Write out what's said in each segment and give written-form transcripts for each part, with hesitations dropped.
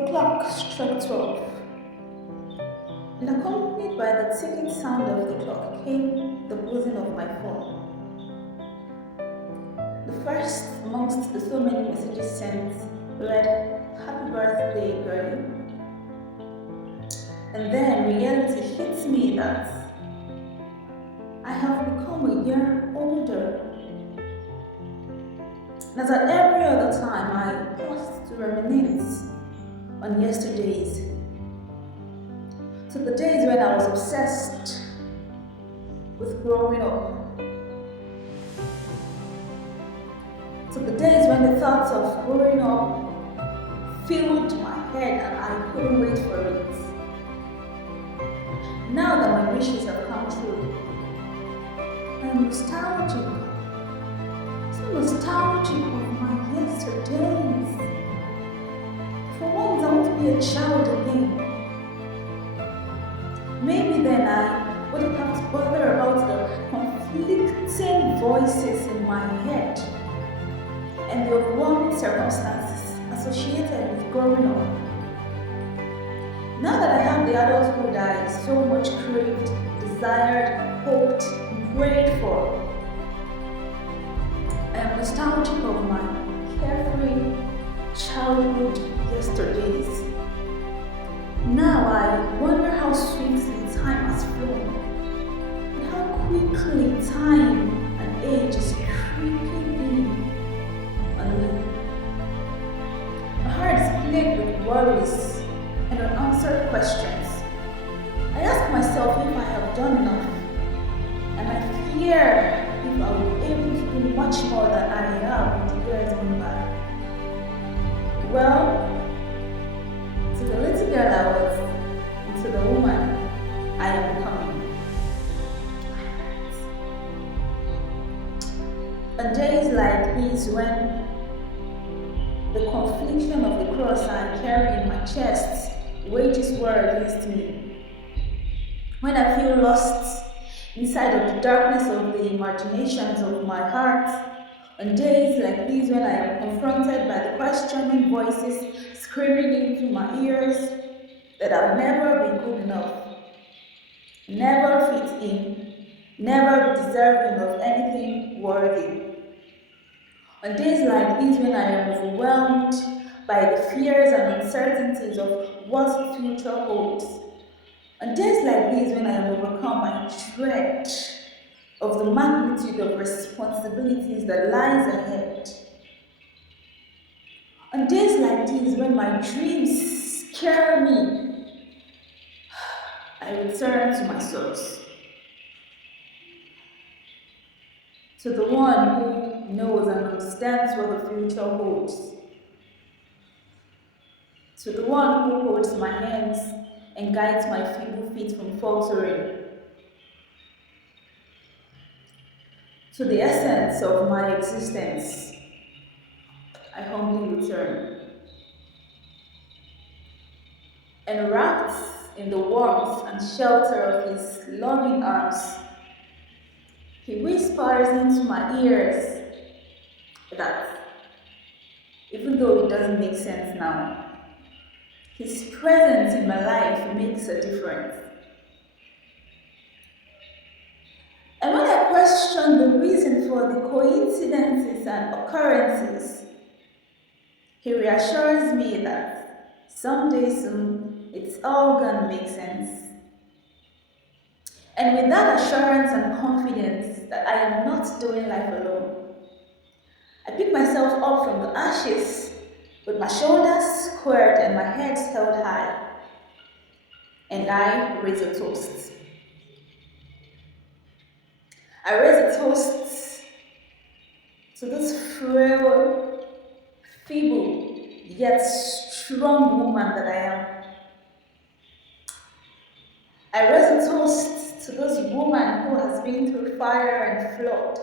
The clock struck 12, and accompanied by the ticking sound of the clock came the buzzing of my phone. The first amongst the so many messages sent read, "Happy birthday, girlie." And then reality hits me that I have become a year older. And as at every other time, I paused to reminisce on yesterdays, to the days when I was obsessed with growing up, to the days when the thoughts of growing up filled my head and I couldn't wait for it. Now that my wishes have come true, I am nostalgic, so nostalgic of my yesterdays. For once, I want to be a child again. Maybe then I wouldn't have to bother about the conflicting voices in my head and the overwhelming circumstances associated with growing up. Now that I have the adulthood I so much craved, desired, hoped, and prayed for, I am nostalgic of my carefree childhood yesterdays. Now I wonder how swiftly time has flown, and how quickly time and age is creeping in on me. My heart is plagued with worries and unanswered questions. I ask myself if I have done enough, and I fear if I will be able to do much more than I have with the years gone by. Well, to the little girl I was, and to the woman I am becoming. On days like these, when the confliction of the cross I carry in my chest wages war against me, when I feel lost inside of the darkness of the imaginations of my heart, on days like these when I am confronted by the questioning voices screaming into my ears that I'll never be good enough, never fit in, never be deserving of anything worthy. On days like these when I am overwhelmed by the fears and uncertainties of what the future holds, on days like these when I am overcome by dread of the magnitude of responsibilities that lies ahead, on days like these when my dreams scare me, I return to my source, to the one who knows and understands what the future holds, to the one who holds my hands and guides my feeble feet from faltering, to the essence of my existence, I humbly return. And wrapped in the warmth and shelter of his loving arms, he whispers into my ears that, even though it doesn't make sense now, his presence in my life makes a difference. And when I question the reason for the coincidences and occurrences, he reassures me that someday soon it's all gonna make sense. And with that assurance and confidence that I am not doing life alone, I pick myself up from the ashes with my shoulders squared and my head held high, and I raise a toast. I raise a toast to this frail, feeble, yet strong woman that I am. I raise a toast to this woman who has been through fire and flood,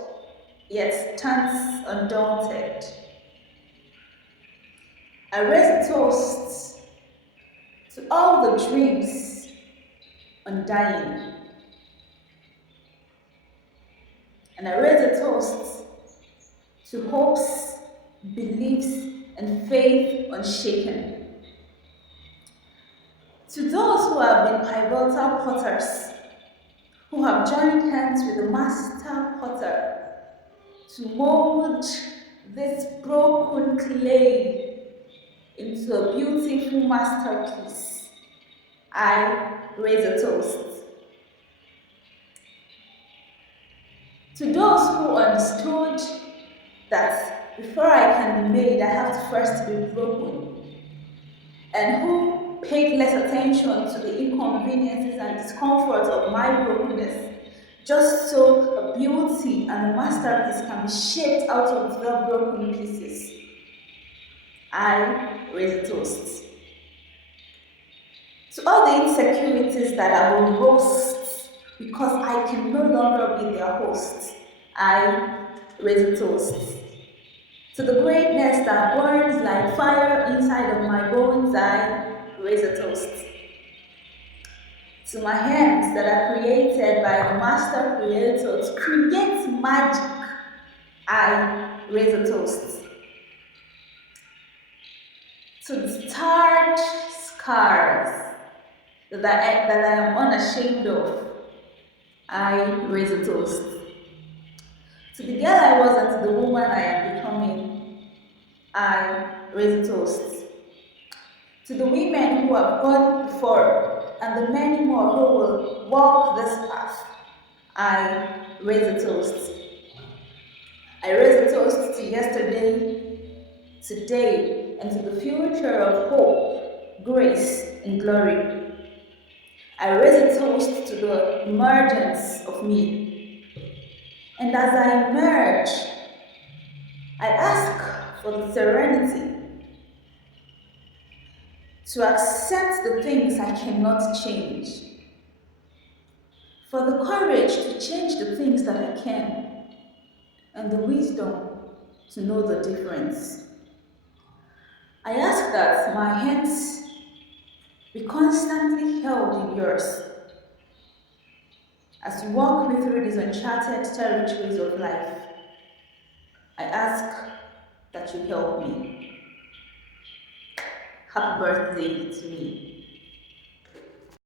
yet stands undaunted. I raise a toast to all the dreams undying. And I raise a toast to hopes, beliefs, and faith unshaken. To those who have been pivotal potters, who have joined hands with the master potter to mold this broken clay into a beautiful masterpiece, I raise a toast. To those who understood that before I can be made, I have to first be broken, and who paid less attention to the inconveniences and discomforts of my brokenness, just so a beauty and a masterpiece can be shaped out of the broken pieces. I raise a toast. To all the insecurities that I will roast because I can no longer be their host, I raise a toast. To the greatness that burns like fire inside of my bones, I raise a toast. To my hands that are created by the master creator to create magic, I raise a toast. To the starred scars that I am unashamed of, I raise a toast. To the girl I was and to the woman I am becoming, I raise a toast. To the women who have gone before and the many more who will walk this path, I raise a toast. I raise a toast to yesterday, today, and to the future of hope, grace, and glory. I raise a toast to the emergence of me. And as I emerge, I ask for the serenity to accept the things I cannot change, for the courage to change the things that I can, and the wisdom to know the difference. I ask that my hands be constantly held in yours as you walk me through these uncharted territories of life. I ask that you help me. Happy birthday to me.